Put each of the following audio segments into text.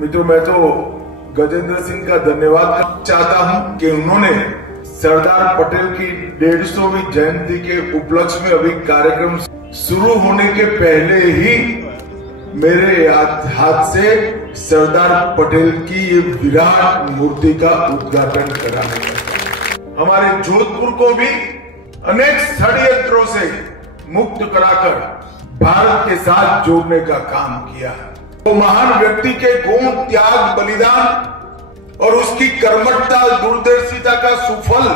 मित्रों, मैं तो गजेंद्र सिंह का धन्यवाद चाहता हूं कि उन्होंने सरदार पटेल की 150वीं जयंती के उपलक्ष्य में अभी कार्यक्रम शुरू होने के पहले ही मेरे हाथ से सरदार पटेल की ये विराट मूर्ति का उद्घाटन कराने का। हमारे जोधपुर को भी अनेक षड्यंत्रों से मुक्त कराकर भारत के साथ जोड़ने का काम किया। वो महान व्यक्ति के गुण, त्याग, बलिदान और उसकी कर्मठता, दूरदर्शिता का सुफल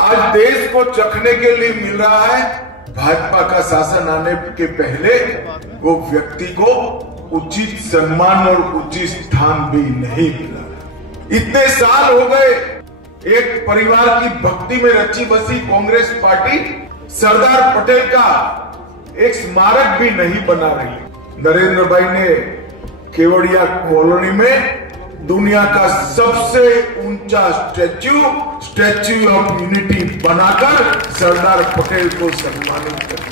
आज देश को चखने के लिए मिल रहा है। भाजपा का शासन आने के पहले वो व्यक्ति को उचित सम्मान और उचित स्थान भी नहीं मिला। इतने साल हो गए, एक परिवार की भक्ति में रची बसी कांग्रेस पार्टी सरदार पटेल का एक स्मारक भी नहीं बना रही। नरेंद्र भाई ने केवड़िया कॉलोनी में दुनिया का सबसे ऊंचा स्टैच्यू ऑफ यूनिटी बनाकर सरदार पटेल को सम्मानित कर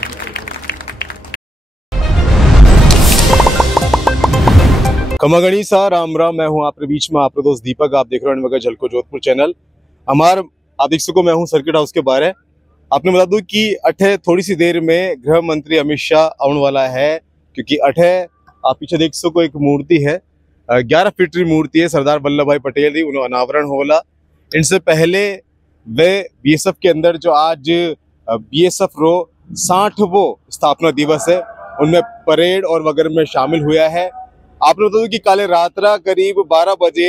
खमागणी सा राम राम। मैं हूं आपके बीच में आपका दोस्त दीपक। आप देख रहे हैं मगर झलको जोधपुर चैनल। आप देख सको मैं हूं सर्किट हाउस के बाहर। आपने बता दूं कि अठे थोड़ी सी देर में गृह मंत्री अमित शाह आने वाला है, क्योंकि अठे आप पीछे देख सको एक मूर्ति है, 11 फीट की मूर्ति है सरदार वल्लभ भाई पटेल की। उन्होंने अनावरण होला। इनसे पहले वे बीएसएफ के अंदर जो आज बीएसएफ रो 60वां स्थापना दिवस है, उनमें परेड और वगैरह में शामिल हुआ है। आपने बता दूं कि काले रात्रा करीब 12 बजे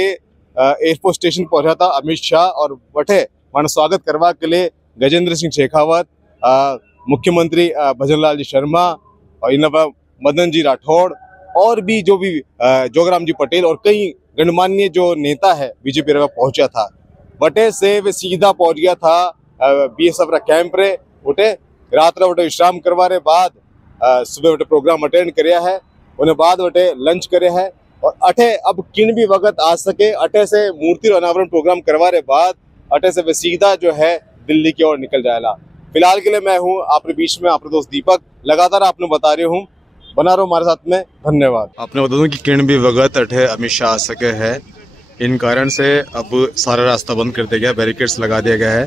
एयरपोर्ट स्टेशन पहुंचा था अमित शाह, और वठे मानो स्वागत करवा के लिए गजेंद्र सिंह शेखावत, मुख्यमंत्री भजन लाल जी शर्मा और इनवा मदन जी राठौड़ और भी जोगराम जी पटेल और कई गणमान्य जो नेता है बीजेपी रे पहुंचा था। वटे से वे सीधा पहुंच गया था बीएसएफ रा कैंप रे। उठे रात वटे विश्राम करवा रे बाद सुबह वटे प्रोग्राम अटेंड करया है, उन्हें बाद वटे लंच करे है और अठे अब किन भी वक्त आ सके अठे से मूर्ति अनावरण प्रोग्राम करवा रे बाद अठे से वे सीधा जो है दिल्ली की ओर निकल जाएगा। फिलहाल के लिए मैं हूं आपके बीच में आपका दोस्त दीपक। लगातार आपने बता रहे हूं, बना रहो हमारे साथ में। धन्यवाद। आपने बता दूं कि किन भी वक्त अठे अमित शाह आ सके है, इन कारण से अब सारा रास्ता बंद कर दिया गया, बैरिकेड्स लगा दिया गया है।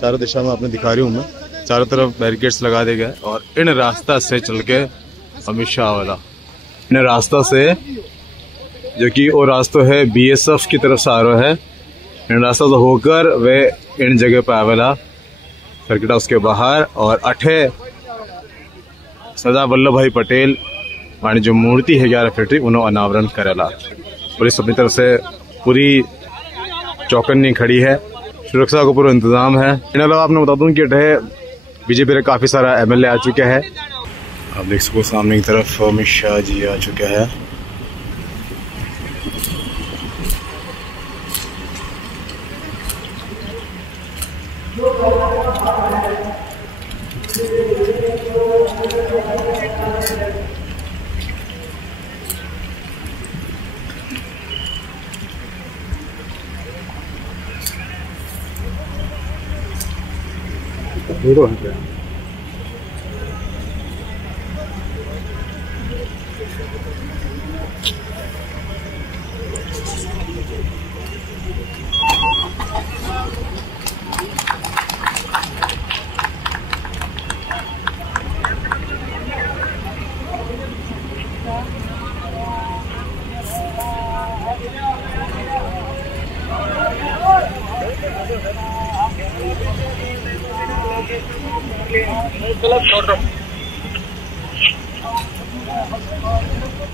चारों दिशा में आपने दिखा रही हूँ मैं, चारों तरफ बैरिकेड्स लगा दिया गया है। और इन रास्ता से चल के अमित शाह वाला इन रास्ता से जो कि वो रास्ता है बीएसएफ की तरफ से आ रहा है, इन रास्ता से होकर वे इन जगह पर आवेला सर्किट हाउस के बाहर। और अठे सरदार वल्लभ भाई पटेल मानी जो मूर्ति है 11 फीट की, उन्होंने अनावरण करेला। पुलिस अपनी तरफ से पूरी चौकन्नी खड़ी है, सुरक्षा का पूरा इंतजाम है। इन अलावा आपने बता दूं कि अठे बीजेपी में काफी सारा एमएलए आ चुके हैं। आप देख सको सामने की तरफ अमित शाह जी आ चुके हैं।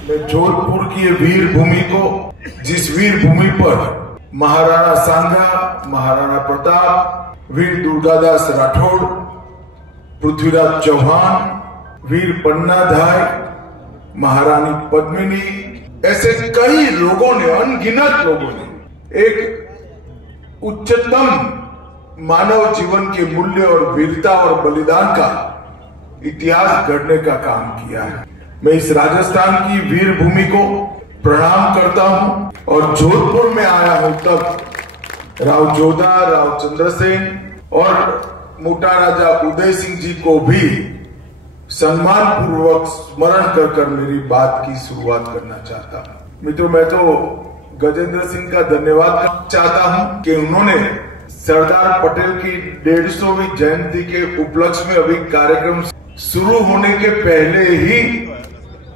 मैं जोधपुर की ये वीर भूमि को, जिस वीर भूमि पर महाराणा सांगा, महाराणा प्रताप, वीर दुर्गादास राठौड़, पृथ्वीराज चौहान, वीर पन्नाधाय, महारानी पद्मिनी, ऐसे कई लोगों ने, अनगिनत लोगों ने एक उच्चतम मानव जीवन के मूल्य और वीरता और बलिदान का इतिहास गढ़ने का काम किया है। मैं इस राजस्थान की वीर भूमि को प्रणाम करता हूं और जोधपुर में आया हूं तब राव जोधा, राव चंद्रसेन और मोटा राजा उदय सिंह जी को भी सम्मान पूर्वक स्मरण कर मेरी बात की शुरुआत करना चाहता हूं। मित्रों, मैं तो गजेंद्र सिंह का धन्यवाद करना चाहता हूं कि उन्होंने सरदार पटेल की 150वीं जयंती के उपलक्ष्य में अभी कार्यक्रम शुरू होने के पहले ही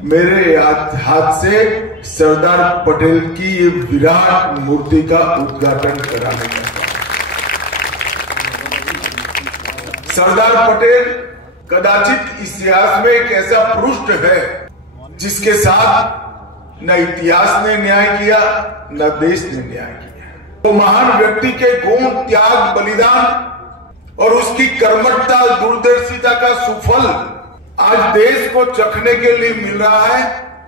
मेरे हाथ से सरदार पटेल की ये विराट मूर्ति का उद्घाटन कराने का। सरदार पटेल कदाचित इतिहास में एक ऐसा पृष्ठ है जिसके साथ न इतिहास ने न्याय किया न देश ने न्याय किया। वो महान व्यक्ति के गुण, त्याग, बलिदान और उसकी कर्मठता, दूरदर्शिता का सुफल आज देश को चखने के लिए मिल रहा है।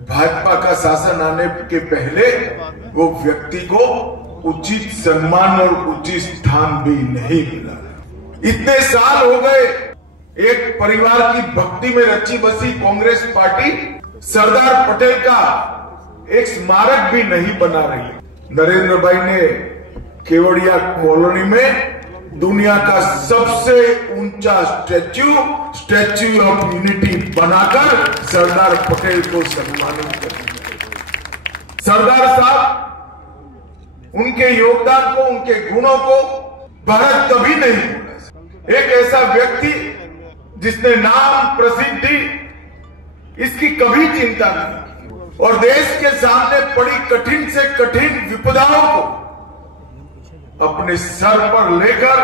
भाजपा का शासन आने के पहले वो व्यक्ति को उचित सम्मान और उचित स्थान भी नहीं मिला। इतने साल हो गए, एक परिवार की भक्ति में रची बसी कांग्रेस पार्टी सरदार पटेल का एक स्मारक भी नहीं बना रही। नरेंद्र भाई ने केवड़िया कॉलोनी में दुनिया का सबसे ऊंचा स्टैच्यू ऑफ यूनिटी बनाकर सरदार पटेल को सम्मानित कर दिया। सरदार साहब उनके योगदान को, उनके गुणों को भारत कभी नहीं भूला। एक ऐसा व्यक्ति जिसने नाम, प्रसिद्धि, इसकी कभी चिंता नहीं की और देश के सामने पड़ी कठिन से कठिन विपदाओं को अपने सर पर लेकर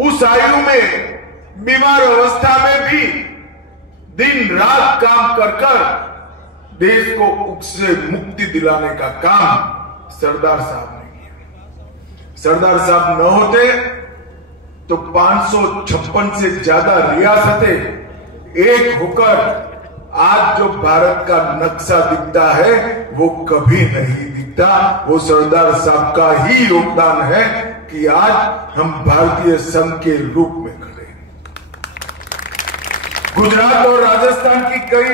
उस आयु में, बीमार अवस्था में भी दिन रात काम कर देश को उससे मुक्ति दिलाने का काम सरदार साहब ने किया। सरदार साहब न होते तो 556 से ज्यादा रियासतें एक होकर आज जो भारत का नक्शा दिखता है वो कभी नहीं दिखता। वो सरदार साहब का ही योगदान है कि आज हम भारतीय संघ के रूप में खड़े हैं। गुजरात और राजस्थान की कई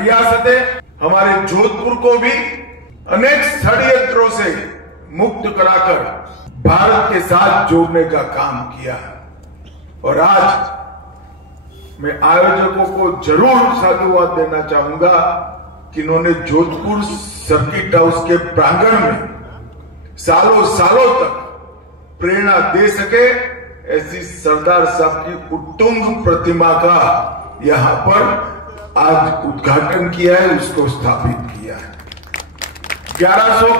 रियासतें हमारे जोधपुर को भी अनेक षड्यंत्रों से मुक्त कराकर भारत के साथ जोड़ने का काम किया। और आज मैं आयोजकों को जरूर साधुवाद देना चाहूंगा कि इन्होंने जोधपुर सर्किट हाउस के प्रांगण में सालों सालों तक प्रेरणा दे सके ऐसी सरदार साहब की उत्तुंग प्रतिमा का यहां पर आज उद्घाटन किया है, उसको स्थापित किया है। 1100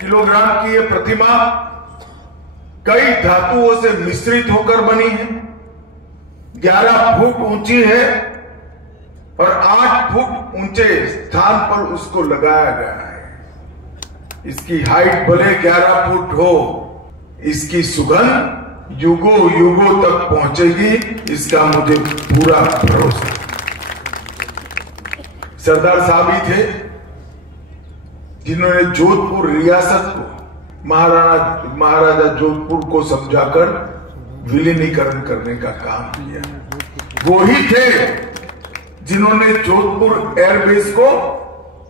किलोग्राम की ये प्रतिमा कई धातुओं से मिश्रित होकर बनी है, 11 फुट ऊंची है और 8 फुट ऊंचे स्थान पर उसको लगाया गया है। इसकी हाइट भले 11 फुट हो, इसकी सुगंध युगों युगों तक पहुंचेगी, इसका मुझे पूरा भरोसा। सरदार साहब ही थे जिन्होंने जोधपुर रियासत को, महाराजा जोधपुर को समझाकर विलीनीकरण करने का काम किया। वो ही थे जिन्होंने जोधपुर एयरबेस को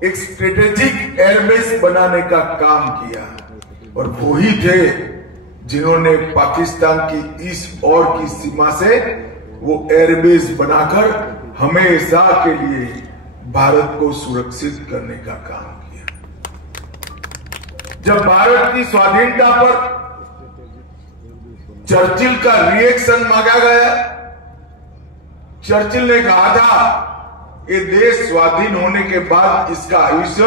एक स्ट्रेटेजिक एयरबेस बनाने का काम किया और वो ही थे जिन्होंने पाकिस्तान की इस और की सीमा से वो एयरबेस बनाकर हमेशा के लिए भारत को सुरक्षित करने का काम किया। जब भारत की स्वाधीनता पर चर्चिल का रिएक्शन मांगा गया, चर्चिल ने कहा था ये देश स्वाधीन होने के बाद इसका आयुष्य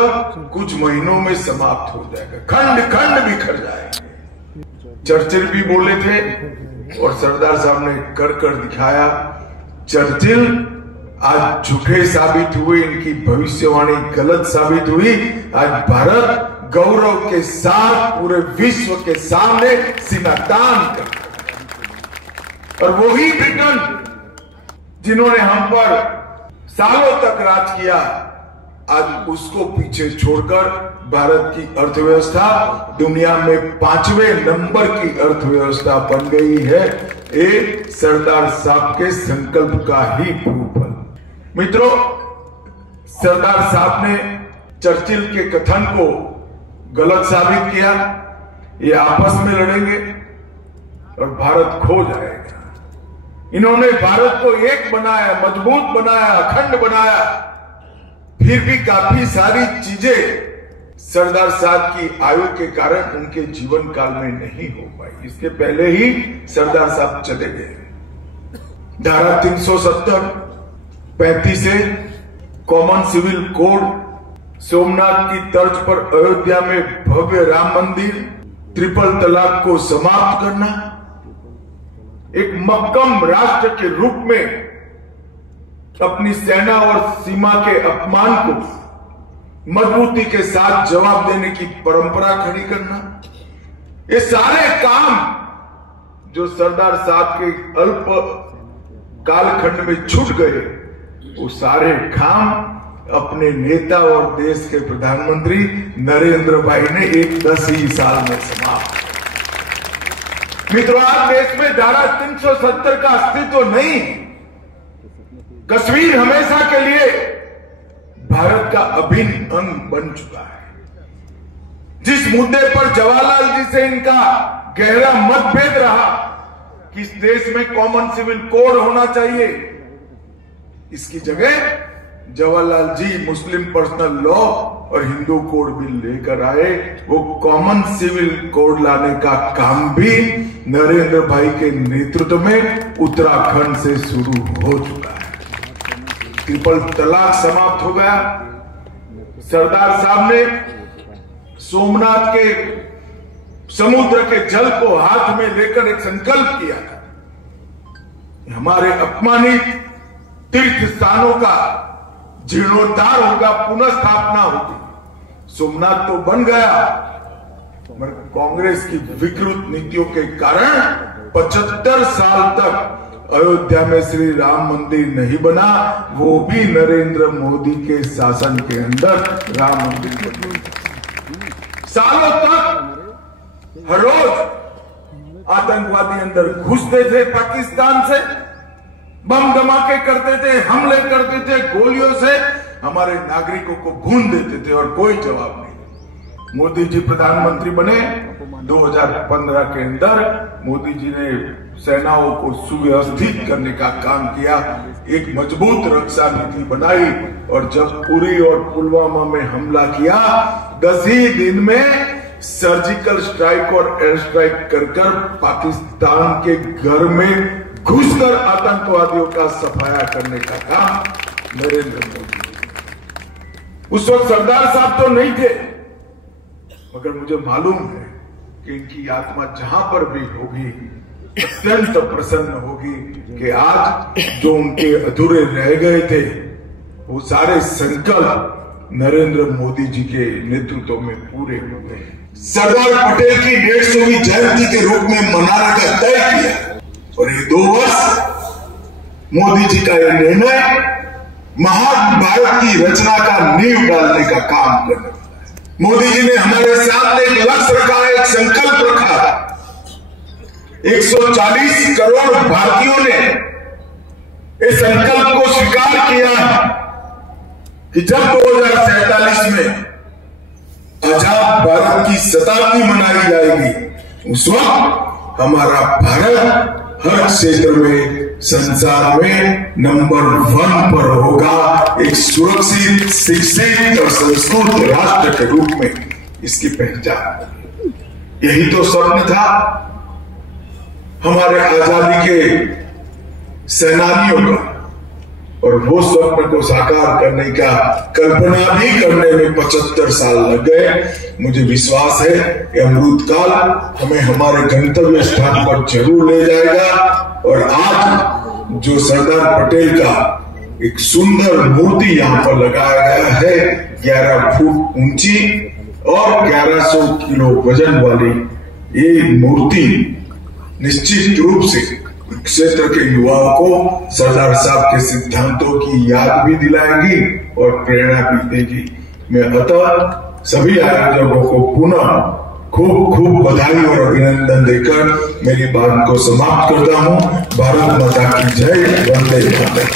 कुछ महीनों में समाप्त हो जाएगा, खंड खंड बिखर जाएंगे। चर्चिल भी बोले थे और सरदार साहब ने कर दिखाया। चर्चिल आज झूठे साबित हुए, इनकी भविष्यवाणी गलत साबित हुई। आज भारत गौरव के साथ पूरे विश्व के सामने सीना तान कर, और वही ब्रिटेन जिन्होंने हम पर सालों तक राज किया, आज उसको पीछे छोड़कर भारत की अर्थव्यवस्था दुनिया में 5वें नंबर की अर्थव्यवस्था बन गई है। एक सरदार साहब के संकल्प का ही प्रूफ है। मित्रों, सरदार साहब ने चर्चिल के कथन को गलत साबित किया। ये आपस में लड़ेंगे और भारत खो जाएगा। इन्होंने भारत को एक बनाया, मजबूत बनाया, अखंड बनाया। फिर भी काफी सारी चीजें सरदार साहब की आयु के कारण उनके जीवन काल में नहीं हो पाई। इसके पहले ही सरदार साहब चले गए। धारा 370, 35 से कॉमन सिविल कोड, सोमनाथ की तर्ज पर अयोध्या में भव्य राम मंदिर, ट्रिपल तलाक को समाप्त करना, एक मक्कम राष्ट्र के रूप में अपनी सेना और सीमा के अपमान को मजबूती के साथ जवाब देने की परंपरा खड़ी करना, ये सारे काम जो सरदार साहब के अल्प कालखंड में छूट गए, वो सारे काम अपने नेता और देश के प्रधानमंत्री नरेंद्र भाई ने एक 10 ही साल में समाप्त। मित्रों, आज देश में धारा 370 का अस्तित्व नहीं। कश्मीर हमेशा के लिए भारत का अभिन्न अंग बन चुका है। जिस मुद्दे पर जवाहरलाल जी से इनका गहरा मतभेद रहा कि इस देश में कॉमन सिविल कोड होना चाहिए, इसकी जगह जवाहरलाल जी मुस्लिम पर्सनल लॉ और हिंदू कोड बिल लेकर आए। वो कॉमन सिविल कोड लाने का काम भी नरेंद्र भाई के नेतृत्व में उत्तराखंड से शुरू हो चुका है। ट्रिपल तलाक समाप्त हो गया। सरदार साहब ने सोमनाथ के समुद्र के जल को हाथ में लेकर एक संकल्प किया था, हमारे अपमानित तीर्थ स्थानों का जीर्णोद्धार होगा, पुनर्स्थापना होगी। सोमनाथ तो बन गया, मगर कांग्रेस की विकृत नीतियों के कारण 75 साल तक अयोध्या में श्री राम मंदिर नहीं बना। वो भी नरेंद्र मोदी के शासन के अंदर राम मंदिर बना। सालों तक हर रोज आतंकवादी अंदर घुसते थे, पाकिस्तान से बम धमाके करते थे, हमले करते थे, गोलियों से हमारे नागरिकों को भून देते थे और कोई जवाब नहीं। मोदी जी प्रधानमंत्री बने 2015 के अंदर। मोदी जी ने सेनाओं को सुव्यवस्थित करने का काम किया, एक मजबूत रक्षा नीति बनाई, और जब उरी और पुलवामा में हमला किया, 10 ही दिन में सर्जिकल स्ट्राइक और एयर स्ट्राइक कर पाकिस्तान के घर में घुसकर आतंकवादियों का सफाया करने का काम नरेंद्र मोदी। उस वक्त सरदार साहब तो नहीं थे, मगर मुझे मालूम है कि इनकी आत्मा जहां पर भी होगी अत्यंत प्रसन्न होगी कि आज जो उनके अधूरे रह गए थे वो सारे संकल्प नरेंद्र मोदी जी के नेतृत्व में पूरे हो गए। सरदार पटेल की 150वीं जयंती के रूप में मनाने का तय किया, और ये 2 वर्ष मोदी जी का यह निर्णय महान भारत की रचना का नींव डालने का काम करने वाला है। मोदी जी ने हमारे सामने एक लक्ष्य रखा, एक संकल्प रखा। 140 करोड़ भारतीयों ने इस संकल्प को स्वीकार किया कि जब 2047 में आजाद भारत की शताब्दी मनाई जाएगी, उस वक्त हमारा भारत हर क्षेत्र में संसार में नंबर 1 पर होगा। एक सुरक्षित, शिक्षित और संस्कृत राष्ट्र के रूप में इसकी पहचान। यही तो स्वप्न था हमारे आजादी के सेनानियों का, और वो स्वप्न को साकार करने का कल्पना भी करने में 75 साल लग गए। मुझे विश्वास है कि अमृतकाल हमें हमारे गंतव्य स्थान पर जरूर ले जाएगा। और आज जो सरदार पटेल का एक सुंदर मूर्ति यहाँ पर लगाया गया है, 11 फुट ऊंची और 1100 किलो वजन वाली ये मूर्ति निश्चित रूप से क्षेत्र के युवाओं को सरदार साहब के सिद्धांतों की याद भी दिलाएगी और प्रेरणा भी देगी। मैं अतः सभी आयोजकों को पुनः खूब खूब बधाई और अभिनंदन देकर मेरी बात को समाप्त करता हूँ। भारत माता की जय, वंदे मातरम।